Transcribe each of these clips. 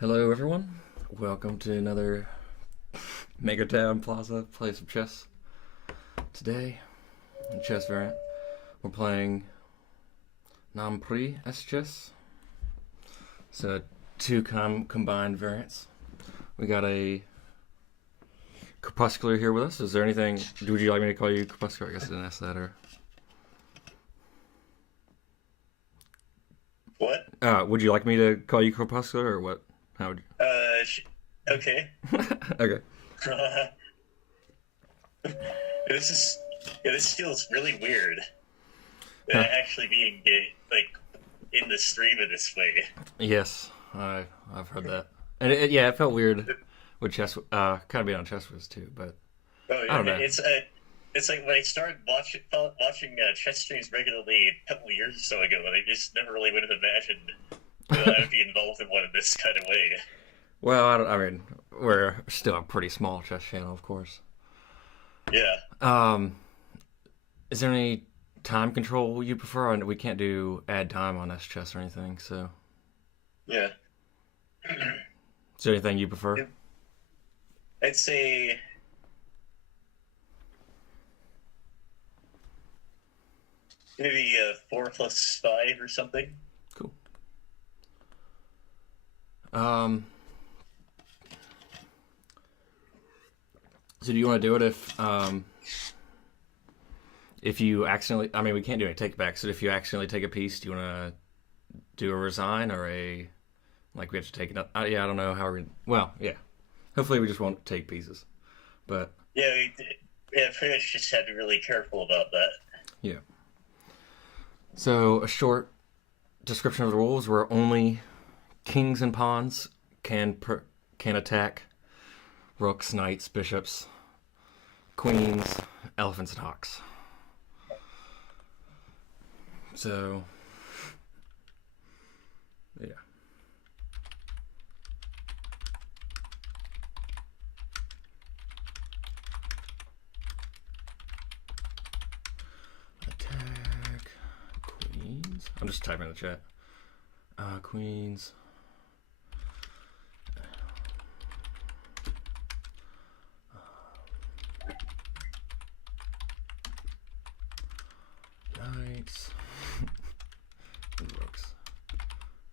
Hello, everyone. Welcome to another MangoTown Plaza Play some chess. Today, in chess variant, we're playing Non-Prise S Chess. So, two combined variants. We got a Crepuscular here with us. Is there anything? Would you like me to call you Crepuscular? I guess I didn't ask that. Or What? would you like me to call you Crepuscular, or what? How would Okay. you? Okay. This is this feels really weird. Huh. Actually being like in the stream in this way. Yes, I've heard that, and yeah, it felt weird with chess. Kind of being on chess was too, but Oh, I don't know. it's like when I started watching chess streams regularly a couple of years or so ago, and I just never really would have imagined that I'd be involved in one in this kind of way. Well, I mean, we're still a pretty small chess channel, of course. Yeah. Um, is there any time control you prefer? We can't do add time on S chess or anything. So, Yeah. is there anything you prefer? I'd say maybe 4 plus 5 or something. Cool. Um, so do you want to do it if you accidentally? I mean, we can't do any take backs. So if you accidentally take a piece, do you want to do a resign or a like we have to take it up? Yeah, I don't know how we're. Well, yeah. Hopefully, we just won't take pieces. But Yeah, yeah, pretty much just had to be really careful about that. yeah. So a short description of the rules: where only kings and pawns can attack rooks, knights, bishops, queens, elephants, and hawks. So yeah. Attack queens. I'm just typing in the chat. Queens. Knights. And rooks.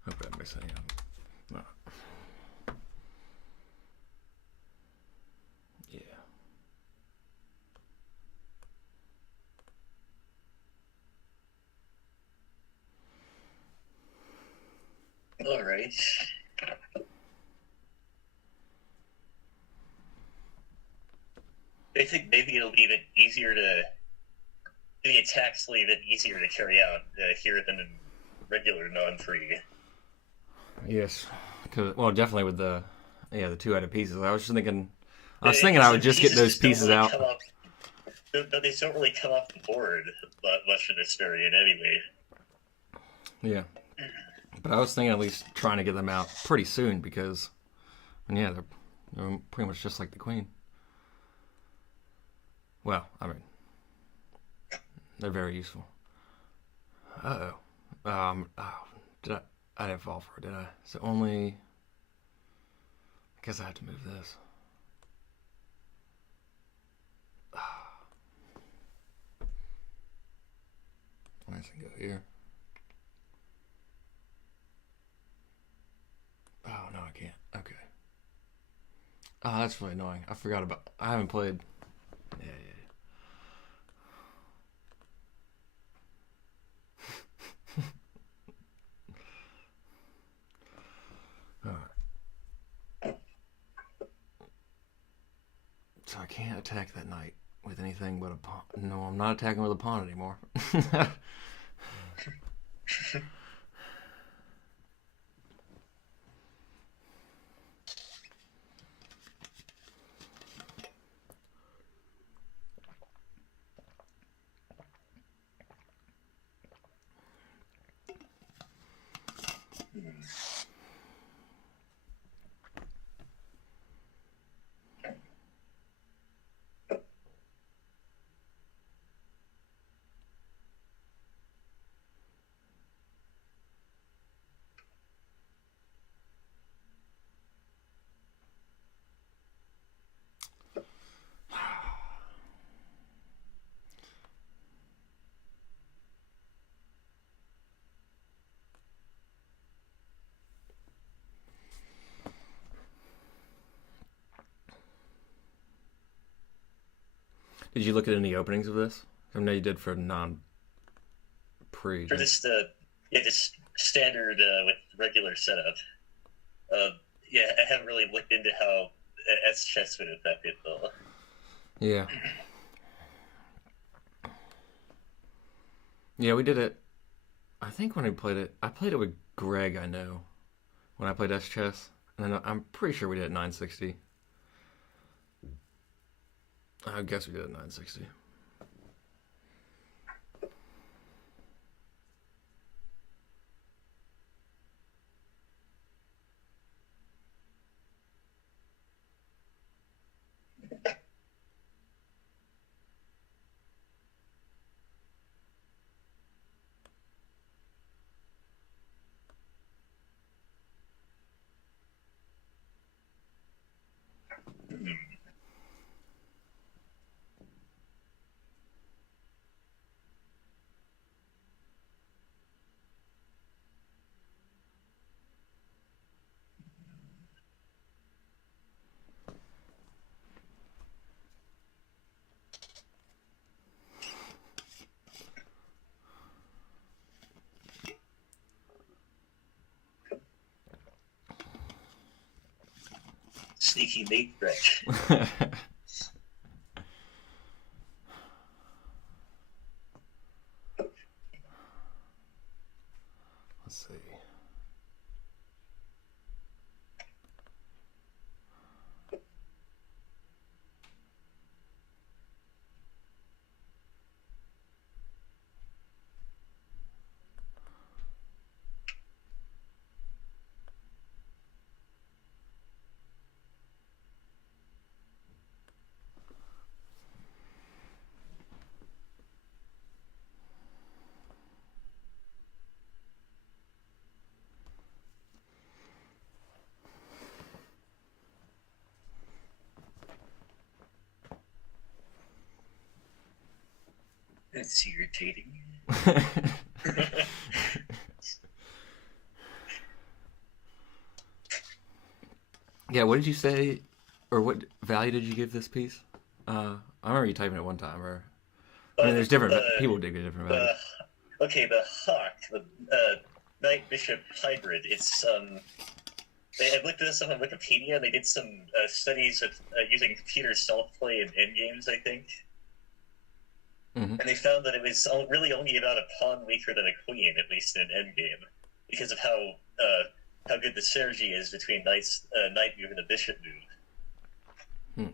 Hope that makes any of them. No. Yeah. All right. I think maybe it'll be even easier to the attacks will be even easier to carry out here than in regular non-free. Yes. Well, definitely with the two-headed pieces. I was thinking I Because the would just get pieces those just don't pieces really out. come off. They don't really come off the board much in this variant anyway. Yeah. But I was thinking at least trying to get them out pretty soon because, and yeah, they're pretty much just like the queen. Well, I mean, they're very useful. Uh oh. Did I didn't fall for it, did I? So only. I guess I have to move this. I can go here. Oh no, I can't. Okay. Oh, that's really annoying. I forgot about. I haven't played. Yeah, yeah. All right. So I can't attack that knight with anything but a pawn. No, I'm not attacking with a pawn anymore. Did you look at any openings of this? I know you did for non-pre. For this, yeah, just standard with regular setup. Yeah, I haven't really looked into how S chess would affect it though. Yeah. Yeah, we did it. I think when I played it with Greg, I know. When I played S chess. And then I'm pretty sure we did it 960. I guess we did it 960. Sneaky mate threat. Let's see. That's irritating. Yeah, what did you say, or what value did you give this piece? I remember you typing it one time, or I mean, there's different people dig different values. Okay, the Hawk, the Knight Bishop hybrid. It's I looked at this up on Wikipedia. They did some studies of using computer self-play in endgames, I think. Mm-hmm. And they found that it was really only about a pawn weaker than a queen, at least in an endgame, because of how good the synergy is between knight move and the bishop move.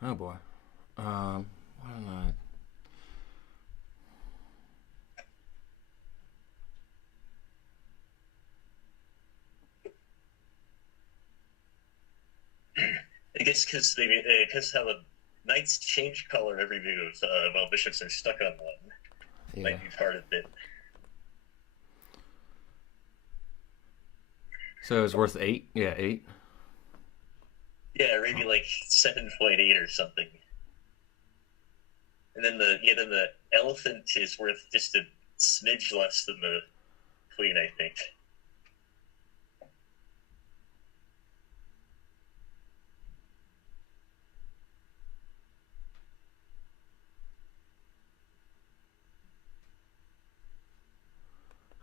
Oh boy. Why don't I? I guess because how the knights change color every move while bishops are stuck on one. Yeah. Might be part of it. So it's worth 8? Yeah, 8. Yeah, maybe like 7.8 or something. And then the elephant is worth just a smidge less than the queen, I think.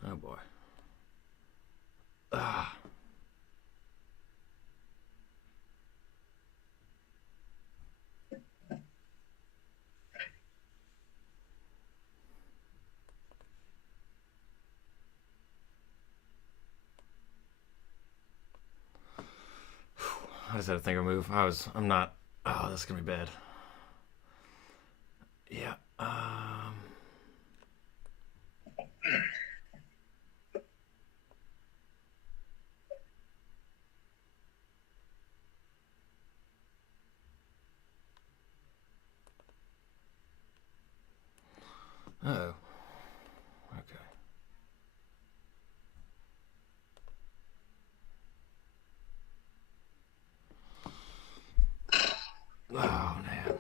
Oh boy. Ah. I just had to think of a move. I'm not. Oh, this is gonna be bad. Yeah. Oh. Okay. Oh man.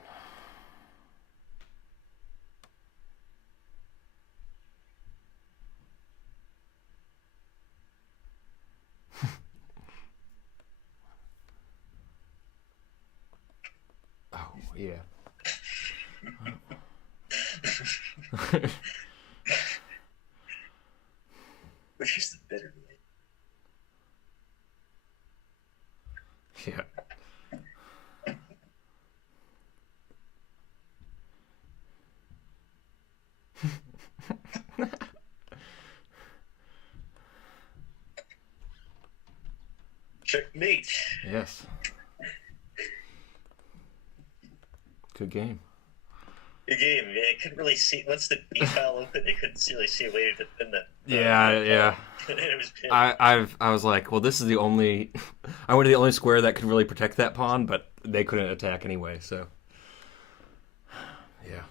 Yeah. Which is the better way? Yeah. Checkmate. Yes. Good game. Good game. Yeah, I couldn't really see once the B file opened. I couldn't really see a way to defend that. Yeah. It was pinned. I was like, well, this is the only. I went to the only square that could really protect that pawn, but they couldn't attack anyway. So. Yeah.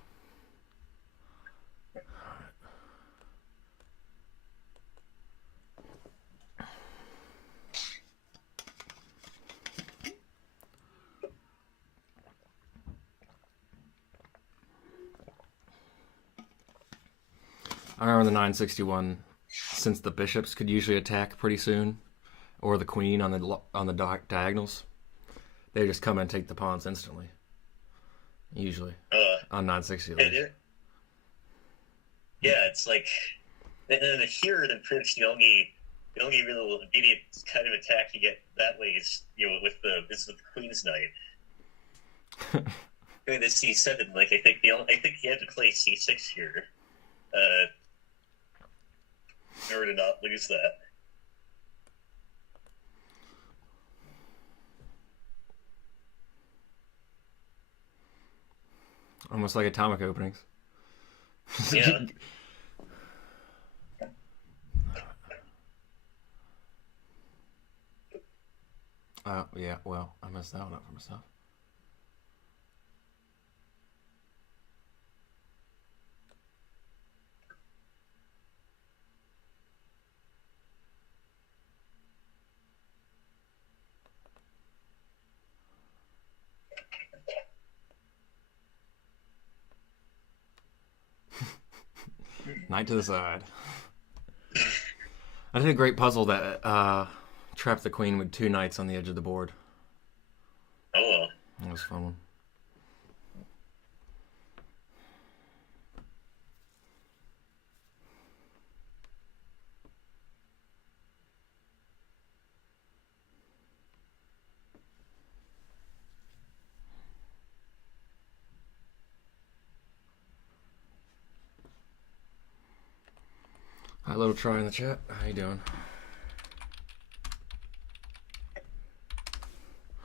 I remember the 961, since the bishops could usually attack pretty soon, or the queen on the diagonals, they just come and take the pawns instantly. Usually on 960. Yeah, it's like, and then here in Prince, the only real immediate kind of attack you get that way is with the Queen's Knight. Going to C7, like I think you had to play C6 here. In order to not lose that. Almost like atomic openings. Yeah. Yeah, well, I messed that one up for myself. Knight to the side. I did a great puzzle that trapped the queen with 2 knights on the edge of the board. Oh well. That was a fun one. Hi, little Try in the chat. How you doing?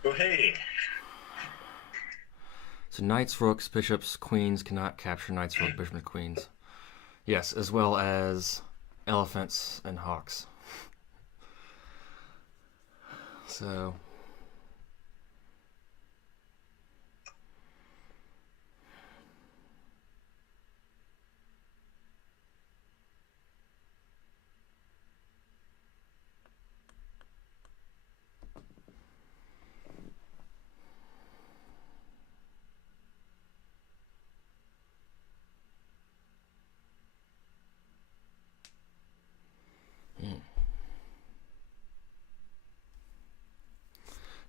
Oh hey. So knights, rooks, bishops, queens cannot capture knights, rooks, bishops, queens. Yes, as well as elephants and hawks. So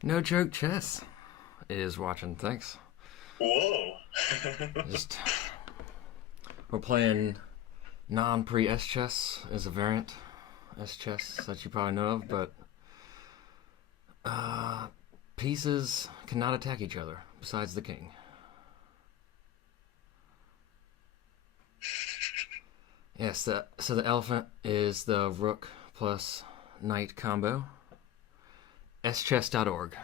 No Joke Chess is watching. Thanks. Whoa. We're playing Non-Prise S Chess is a variant S Chess that you probably know of, but pieces cannot attack each other besides the king. Yes, so the elephant is the rook plus knight combo. schess.org.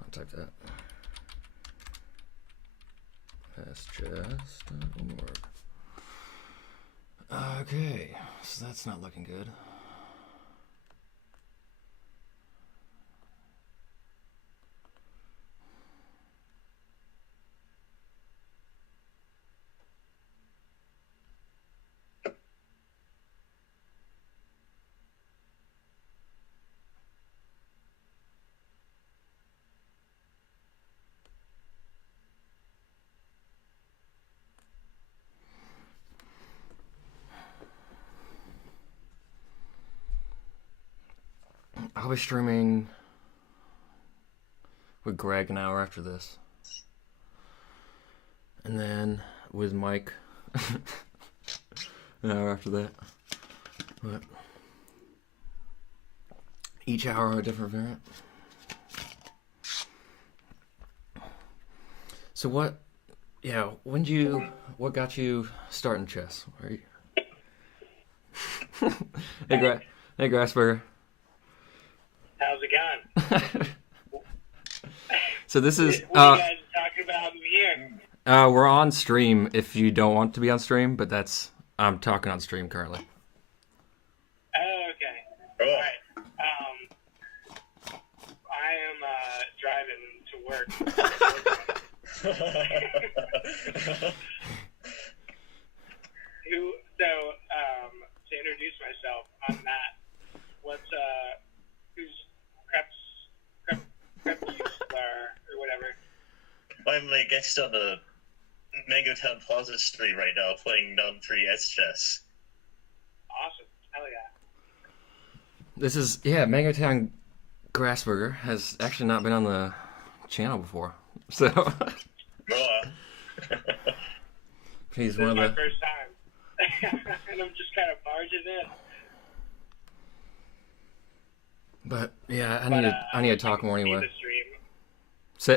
I'll type that. schess.org. Okay, so that's not looking good. I'll be streaming with Greg an hour after this. And then with Mike an hour after that. But each hour a different variant. So what got you starting chess? Right? Hey Grassburger. How's it going? So this is what are you guys talking about here? we're on stream if you don't want to be on stream, but I'm talking on stream currently. Oh, okay. All right. I am driving to work. To introduce myself, I'm Matt. Who's Crep or whatever? I'm a guest on the MangoTown Plaza stream right now, playing Non-Prise S Chess. Awesome. Hell yeah. This is MangoTown Grassburger has actually not been on the channel before, so he's This one is of my the. first time, and I'm just kind of barging in. But yeah, I need to talk more anyway. The stream.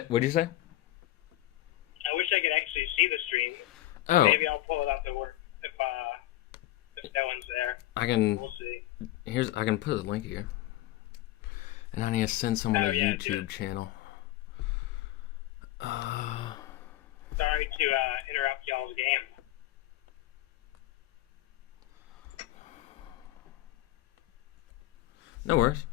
What'd you say? I wish I could actually see the stream. Oh, Maybe I'll pull it up to work if no one's there. We'll see. I can put a link here, and I need to send someone a YouTube channel. Sorry to interrupt y'all's game. No worries.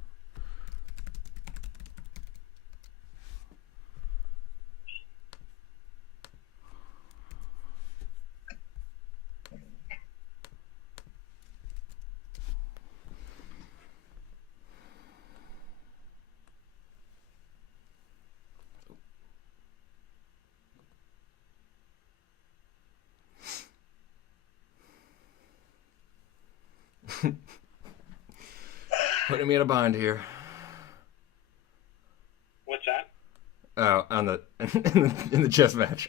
Putting me in a bind here. What's that? Oh, on the in the chess match.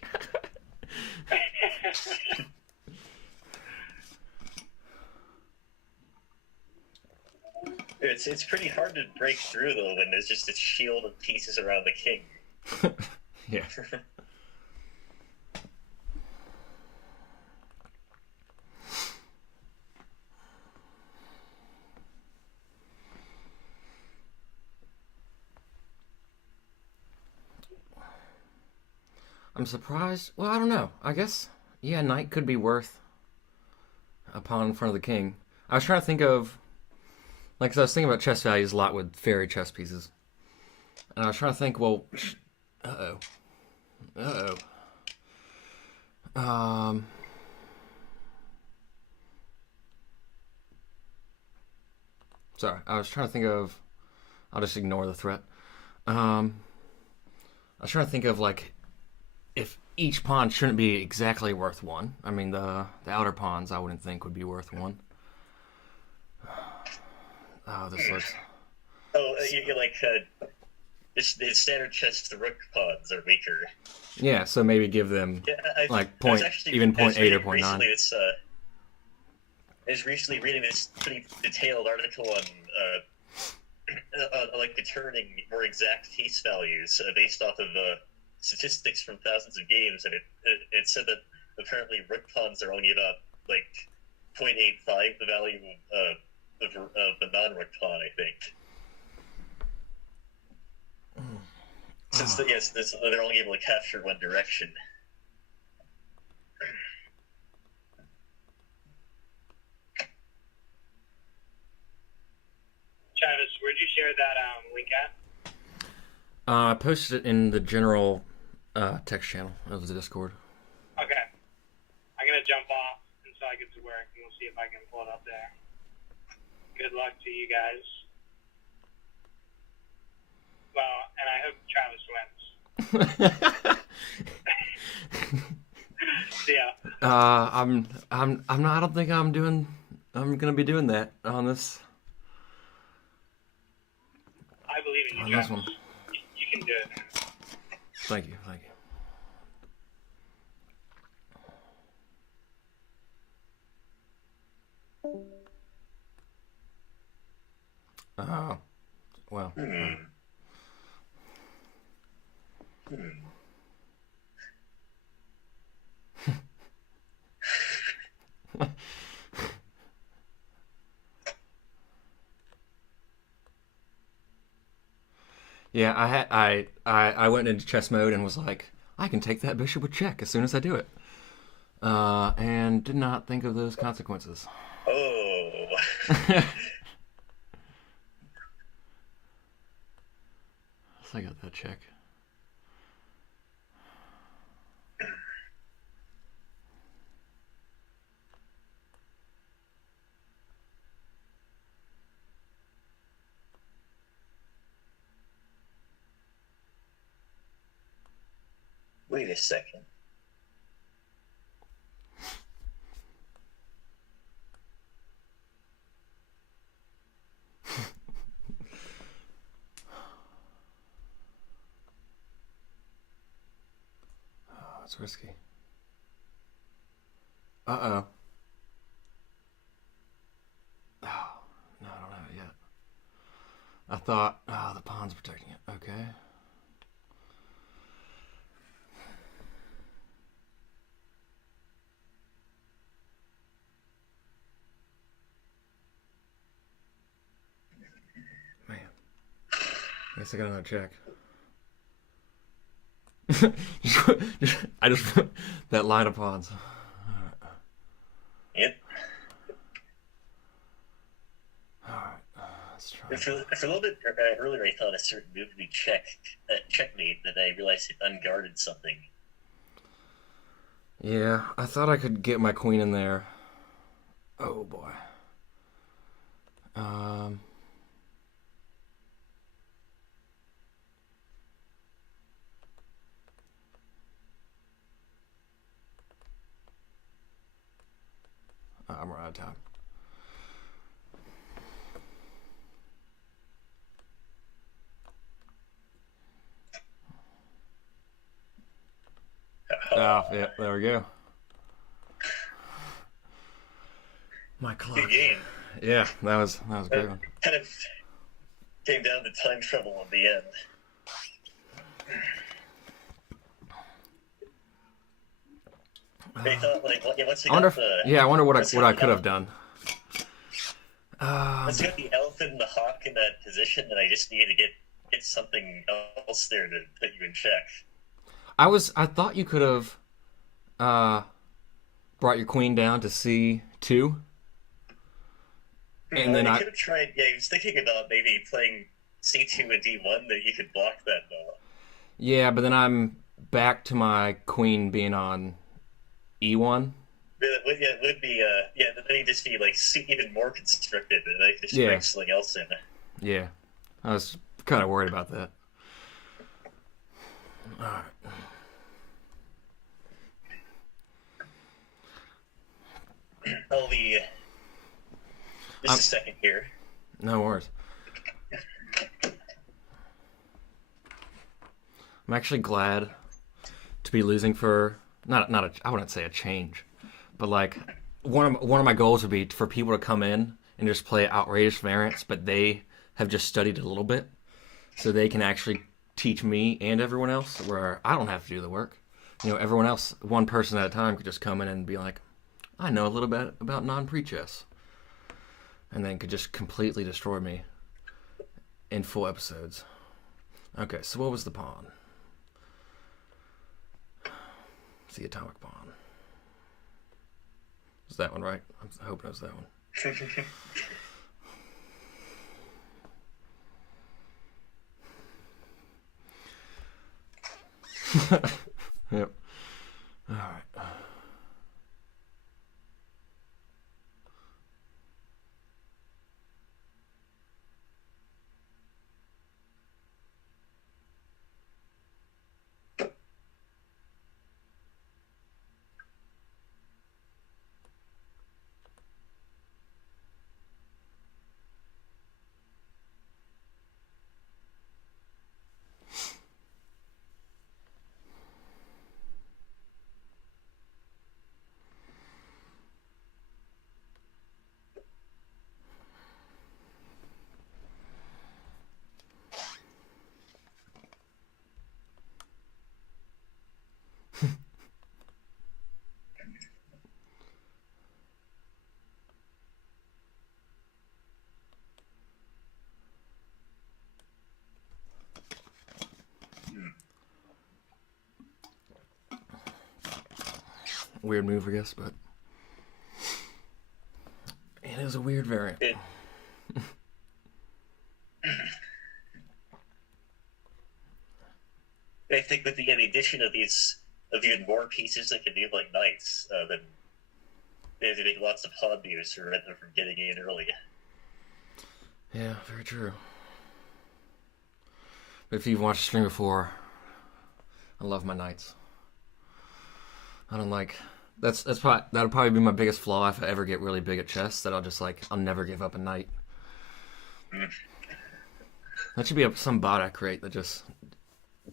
It's pretty hard to break through though when there's just a shield of pieces around the king. Yeah. I'm surprised. Well, I don't know. I guess, knight could be worth a pawn in front of the king. I was trying to think of, like, 'cause I was thinking about chess values a lot with fairy chess pieces. And I was trying to think, well, sorry, I was trying to think of, I'll just ignore the threat. I was trying to think of, like, if each pawn shouldn't be exactly worth one. I mean, the outer pawns I wouldn't think would be worth one. Oh, this looks... Oh, you like, in standard chess, the rook pawns are weaker. Yeah, so maybe give them, point 0.8 or 0.9. I was recently reading this pretty detailed article on like determining more exact piece values based off of statistics from thousands of games, and it said that apparently rook pawns are only about like 0.85 the value of the non-rook pawn, I think. Since they're only able to capture one direction. Travis, where'd you share that link at? I posted it in the general text channel of the Discord. Okay. I'm going to jump off until I get to work, and we'll see if I can pull it up there. Good luck to you guys. Well, and I hope Travis wins. See ya. I'm not. I don't think I'm gonna be doing that on this. I believe in you, on Travis. this one. You can do it. Thank you. Oh, well. Yeah, I went into chess mode and was like, I can take that bishop with check as soon as I do it. And did not think of those consequences. Oh. So I got that check. Wait a second. Oh, it's risky. Uh-oh. Oh, no, I don't have it yet. I thought, oh, the pawn's protecting it. Okay. Man. I guess I got another check. I just that line of pawns. Yep. Alright, let's try. For a little bit earlier, I thought a certain move would be checkmate, that I realized it unguarded something. Yeah, I thought I could get my queen in there. Oh boy. I'm out of time. Oh, yeah, there we go. My clock. Good game. Yeah, that was a great one. Kind of came down to time trouble in the end. They thought, like, once they got I wonder what I could have done. Once you got the elephant and the hawk in that position, then I just needed to get something else there to put you in check. I thought you could have brought your queen down to C2. And then I could have tried. Yeah, I was thinking about maybe playing C2 and D1 that you could block that though. Yeah, but then I'm back to my queen being on E1. It would be. Then you'd just be like even more constricted, and I could just bring something else in. Yeah, I was kind of worried about that. All right. I'll be just a second here. No worries. I'm actually glad to be losing for I wouldn't say a change, but like one of my goals would be for people to come in and just play outrageous variants, but they have just studied a little bit, so they can actually teach me and everyone else, where I don't have to do the work. You know, everyone else, one person at a time, could just come in and be like, I know a little bit about non-pre chess, and then could just completely destroy me in full episodes. Okay, so what was the pawn? It's the atomic pawn. Is that one right? I'm hoping it was that one. Yep. All right. weird move, I guess, but it is a weird variant. I think with the addition of even more pieces that can do like knights, then they make lots of pawn moves to prevent them from getting in early. Yeah, very true. But if you've watched the stream before, I love my knights. I don't like... that'll probably be my biggest flaw if I ever get really big at chess, that I'll never give up a knight. That should be some bot I create that just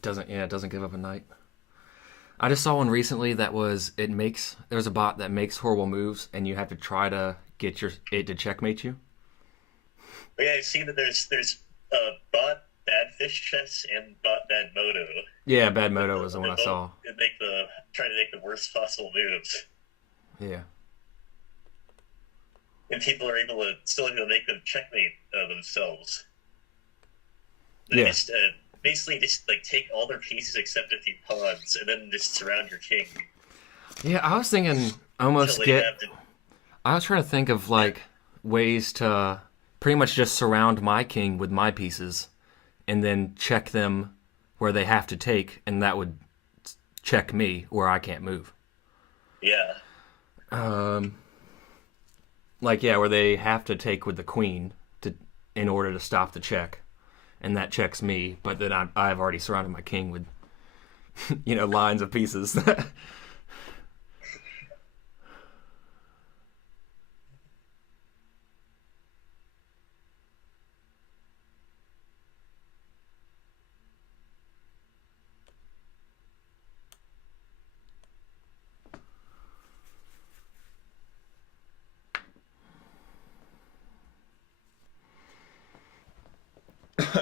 doesn't give up a knight. I just saw one recently that there's a bot that makes horrible moves and you have to try to get it to checkmate you. Yeah, I've seen that there's bot Badfish Chess and bot Bad Moto. Yeah, Bad Moto was the one I saw. Trying to make the worst possible moves. Yeah. And people are still able to make them checkmate themselves. They basically just like take all their pieces except a few pawns, and then just surround your king. Yeah, I was thinking I was trying to think of like ways to pretty much just surround my king with my pieces, and then check them where they have to take, and that would check me where I can't move. Yeah. Where they have to take with the queen in order to stop the check, and that checks me. But then I've already surrounded my king with, lines of pieces.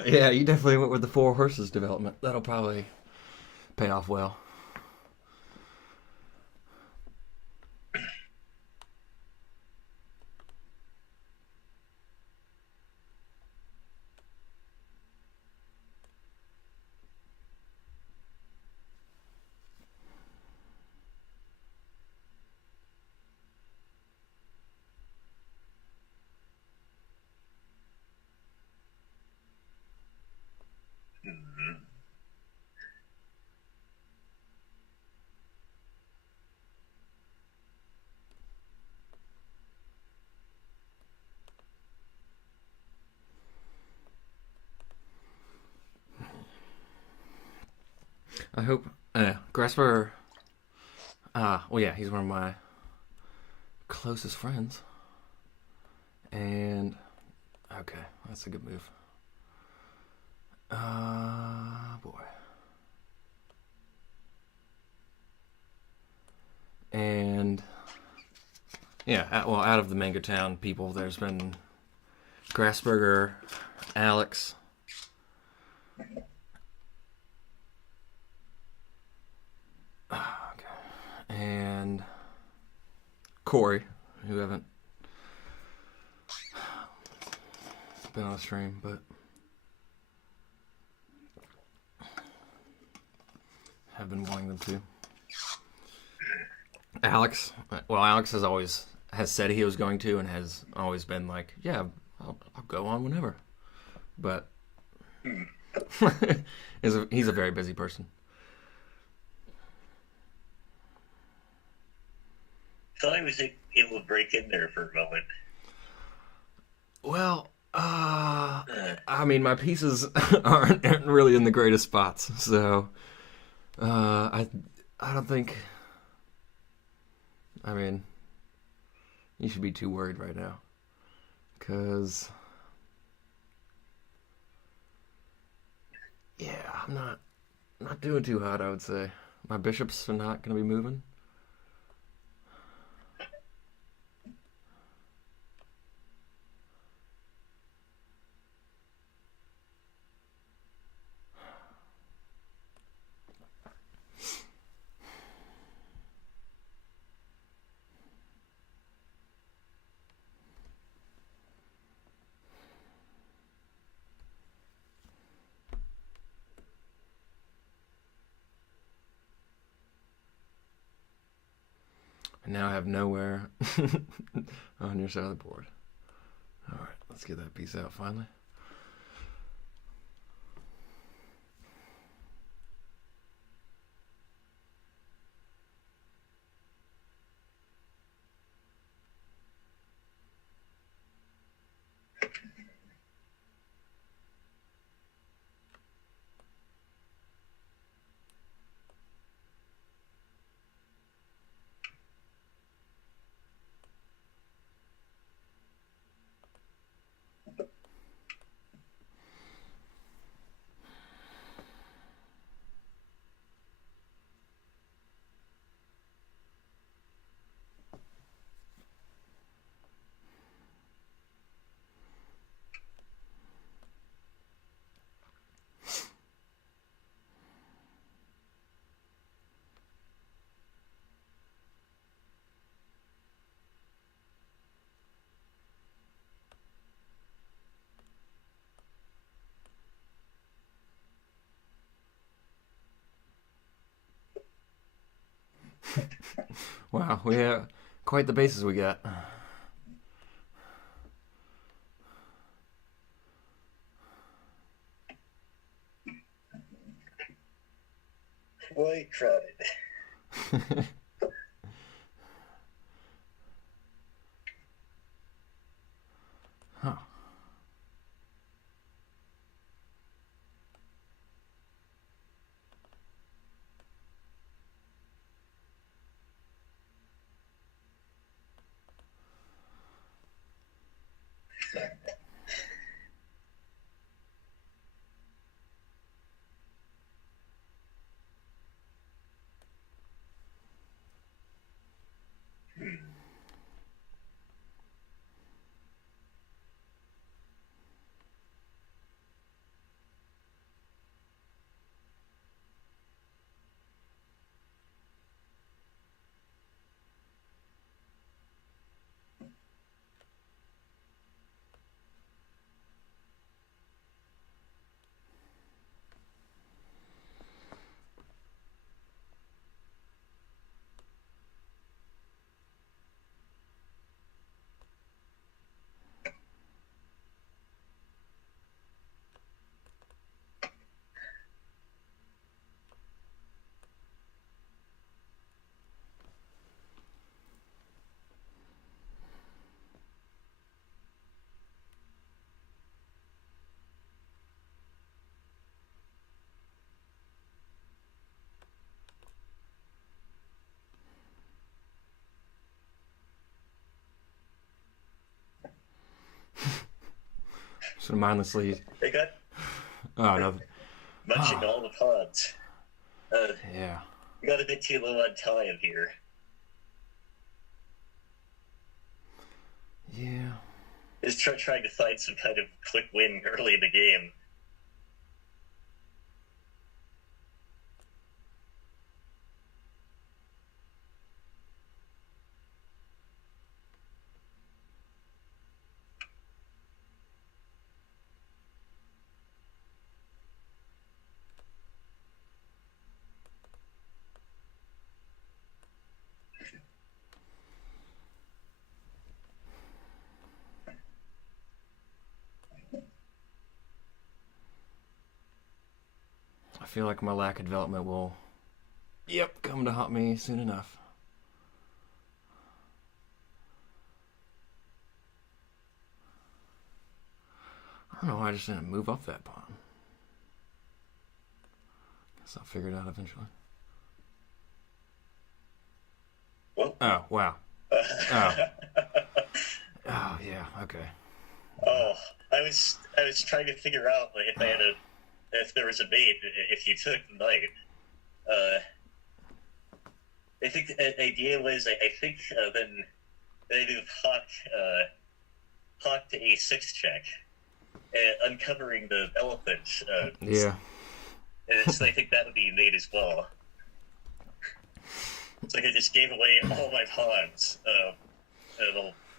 Yeah, you definitely went with the 4 horses development. That'll probably pay off well. I hope Grasper. He's one of my closest friends. And okay, that's a good move. Boy. And out of the MangoTown people, there's been Grassburger, Alex, and Corey, who haven't been on a stream, but have been wanting them to. Alex has said he was going to, and has always been like, yeah, I'll go on whenever. But he's a very busy person. I thought I was able to break in there for a moment. Well, my pieces aren't really in the greatest spots, so I don't think. You should be too worried right now, because I'm not doing too hot. I would say my bishops are not going to be moving. And now I have nowhere on your side of the board. Alright, let's get that piece out finally. Wow, we have quite the bases we got. Quite crowded. Huh. So mindlessly. They got Oh, no. munching all the pods. Yeah. We got a bit too low on time here. Yeah. Just trying to find some kind of quick win early in the game. I feel like my lack of development will, come to haunt me soon enough. I don't know why I just didn't move up that pawn. Guess I'll figure it out eventually. Well, Oh, wow. Oh. Oh, yeah, okay. Oh, I was trying to figure out like, if there was a mate if you took the knight. I think the idea was I think then they do hawk to a6 check, uncovering the elephant. Yeah. And so I think that would be mate as well. It's like I just gave away all my pawns.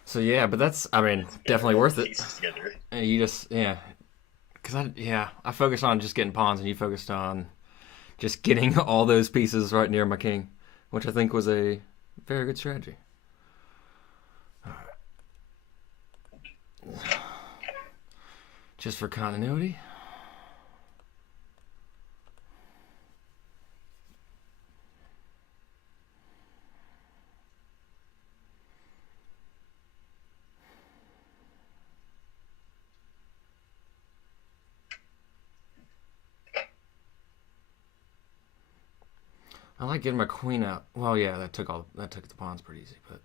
So yeah, but that's, I mean, definitely worth it. Together. You just, because I focused on just getting pawns, and you focused on just getting all those pieces right near my king, which I think was a Very good strategy. Alright. Just for continuity. I like getting my queen out. Well, yeah, that took the pawns pretty easy, but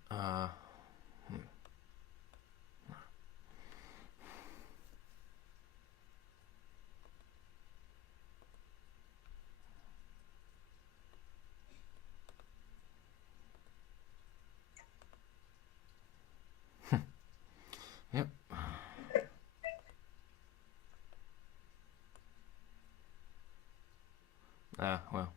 yep. Well.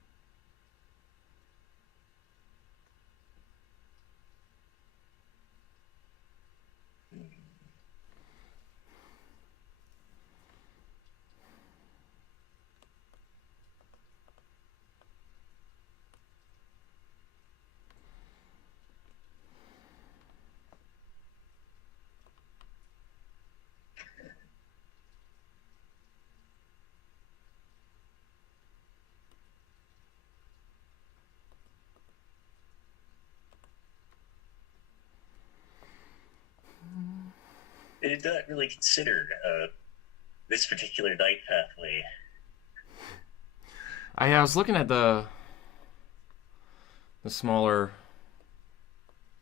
I did not really consider this particular knight pathway. I was looking at the smaller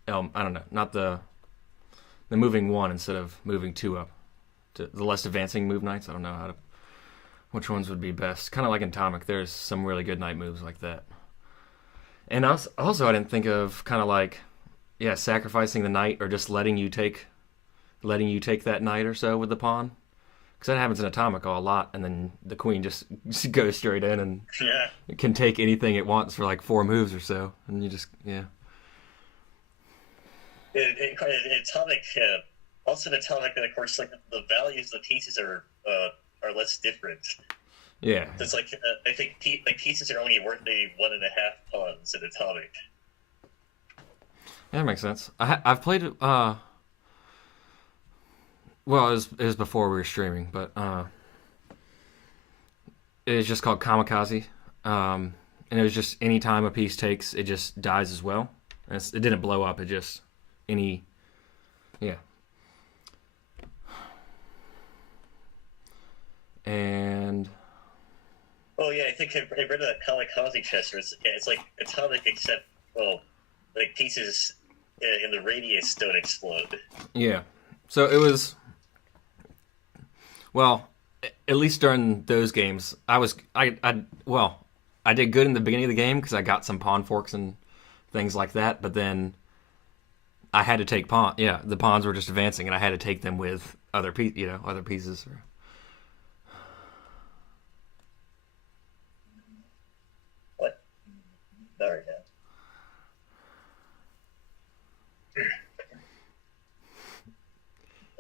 I don't know, not the moving one instead of moving two up. The less advancing move knights. I don't know which ones would be best. Kind of like in Atomic, there's some really good knight moves like that. And also I didn't think of kind of like, yeah, sacrificing the knight or just letting you take that knight or so with the pawn. Because that happens in Atomic a lot, and then the queen just goes straight in and can take anything it wants for like 4 moves or so, and you just In Atomic, also in Atomic, and of course, like the values of the pieces are less different. Yeah. So it's like I think pieces are only worth maybe 1.5 pawns in Atomic. Yeah, that makes sense. I've played it. Well, it was before we were streaming, but it's just called Kamikaze, and it was just any time a piece takes, it just dies as well. And it didn't blow up. It just yeah. And oh yeah, I think I read that Kamikaze chess where it's like Atomic except like pieces in the radius don't explode. Yeah, so it was. Well, at least during those games, I did good in the beginning of the game because I got some pawn forks and things like that. But then I had to take pawn. Yeah, the pawns were just advancing, and I had to take them with other pieces. What? Not right now.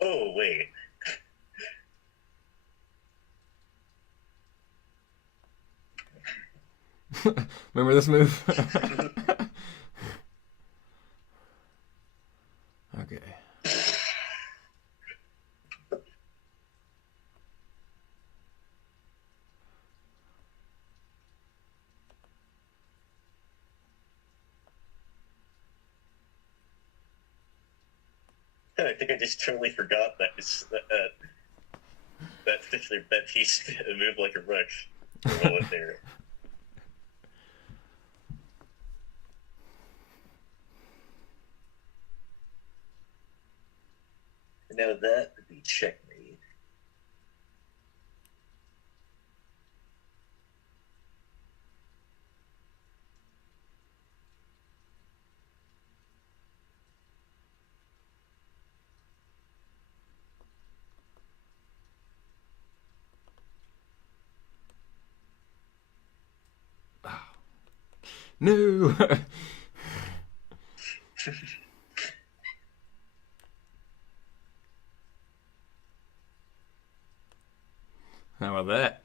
Oh wait. Remember this move? Okay. I think I just totally forgot that that piece moved like a rook for a moment there. Now that would be checkmate. No. How about that?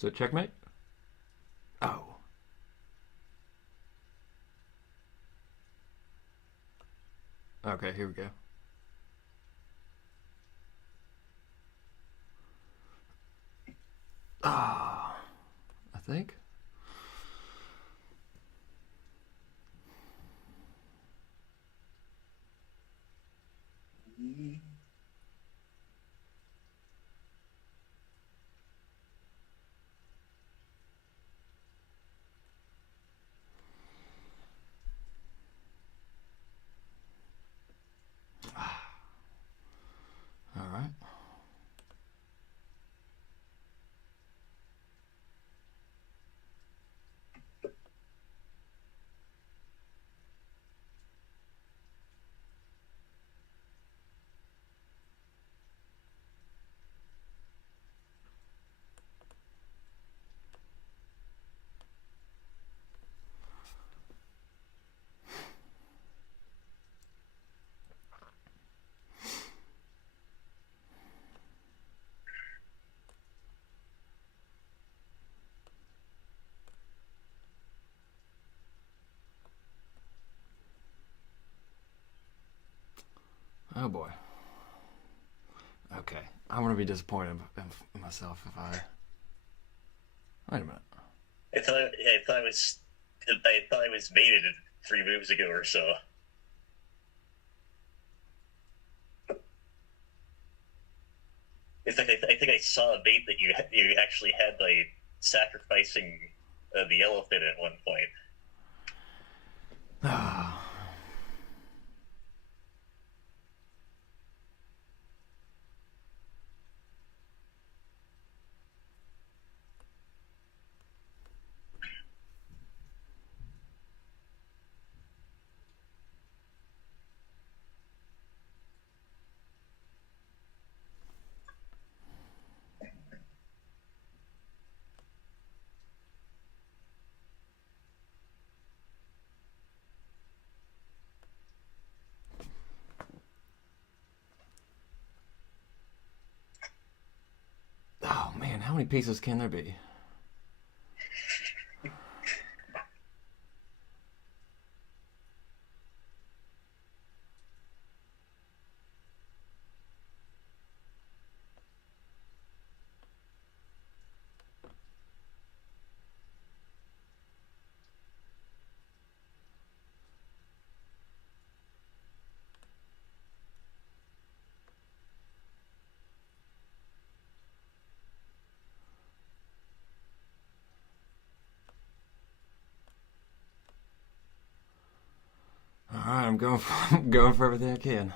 Is it checkmate? Oh. Okay, here we go. Ah, I think. All right. Oh boy. Okay, I'm gonna be disappointed in myself if I. Wait a minute. I thought I was mated 3 moves ago or so. In fact, I think I saw a mate that you actually had by sacrificing the elephant at one point. Ah. Oh man, how many pieces can there be? Alright, I'm going for everything I can.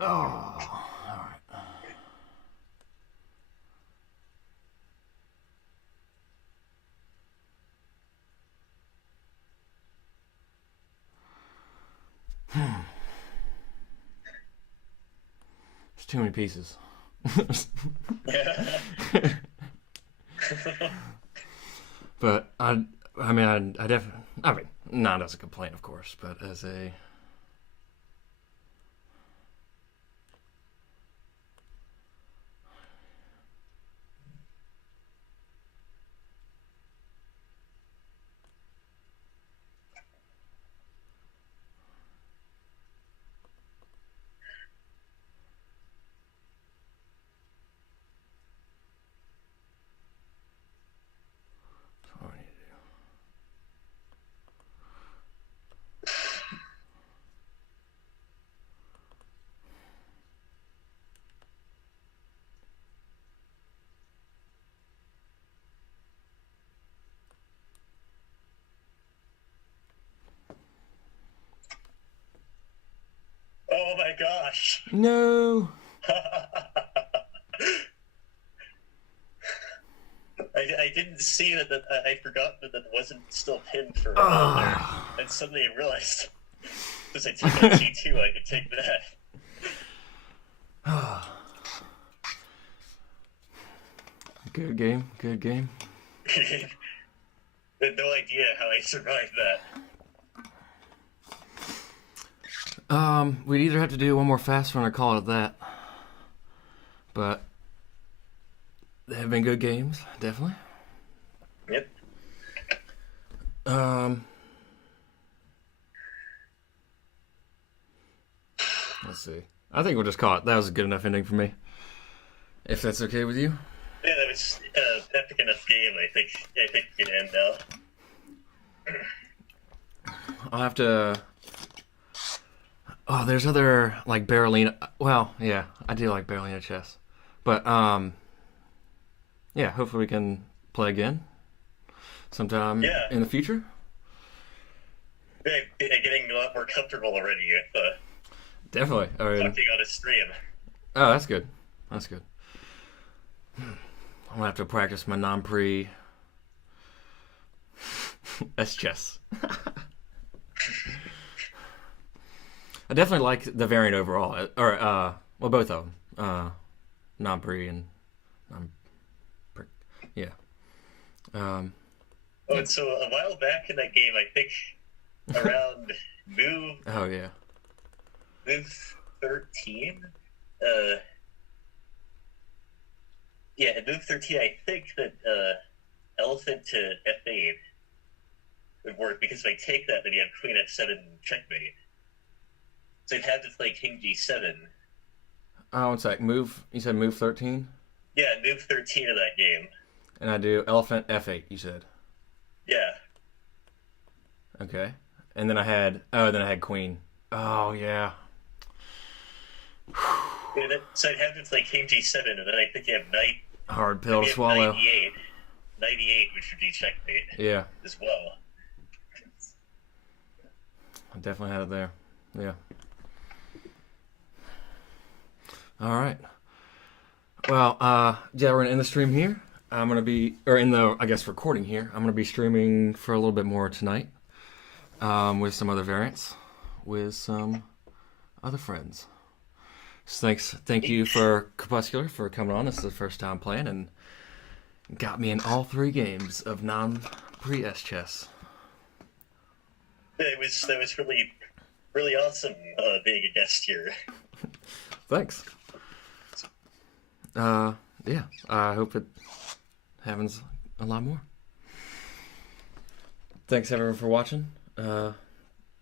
Oh, alright. There's too many pieces. But I definitely, not as a complaint, of course, but as a. That's what I need to do. Oh my gosh! No. I didn't see that. I forgot that it wasn't still pinned for a while there, and suddenly I realized because I took on G2, I could take that. Good game. Good game. I had no idea how I survived that. We'd either have to do one more fast run or call it that. But They have been good games, definitely. Yep. Let's see. I think we'll just call it. That was a good enough ending for me. If that's okay with you. Yeah, that was an epic enough game. I think we can end now. I'll have to. Oh, there's other like Berlina. Well, yeah, I do like Berlina chess, but yeah. Hopefully we can play again sometime in the future. Yeah, getting a lot more comfortable already with Definitely. I mean, talking on a stream. oh, that's good. That's good. I'm gonna have to practice my non-Prise S Chess. I definitely like the variant overall, or well, both of them, non-Prise and non-Prise. Yeah. Oh, and so a while back in that game, I think around move Oh yeah. move 13. Yeah, at move 13, I think that elephant to f8 would work because if I take that, then you have queen f7 checkmate. So I'd have to play king g7. Oh, one sec. Move. You said move 13, Yeah, move 13 of that game. and I do elephant f8. You said. Yeah. Okay. And then I had queen. Oh yeah. So I'd have to play king g7, and then I think you have knight. Hard pill to you have swallow. 98, which would be checkmate Yeah, as well. I definitely had it there. Yeah. All right. Well, yeah, we're gonna end the stream here. I'm gonna be, or in the, I guess, recording here. I'm gonna be streaming for a little bit more tonight, with some other variants, with some other friends. So thank you for Crepuscular for coming on. This is the first time playing and got me in all 3 games of non-Prise S Chess. That was really, really awesome being a guest here. Thanks. Yeah, I hope it happens a lot more. Thanks everyone for watching.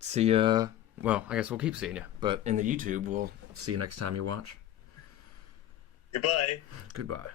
See ya. Well, I guess we'll keep seeing you, but in the YouTube, we'll see you next time you watch. Goodbye. Goodbye.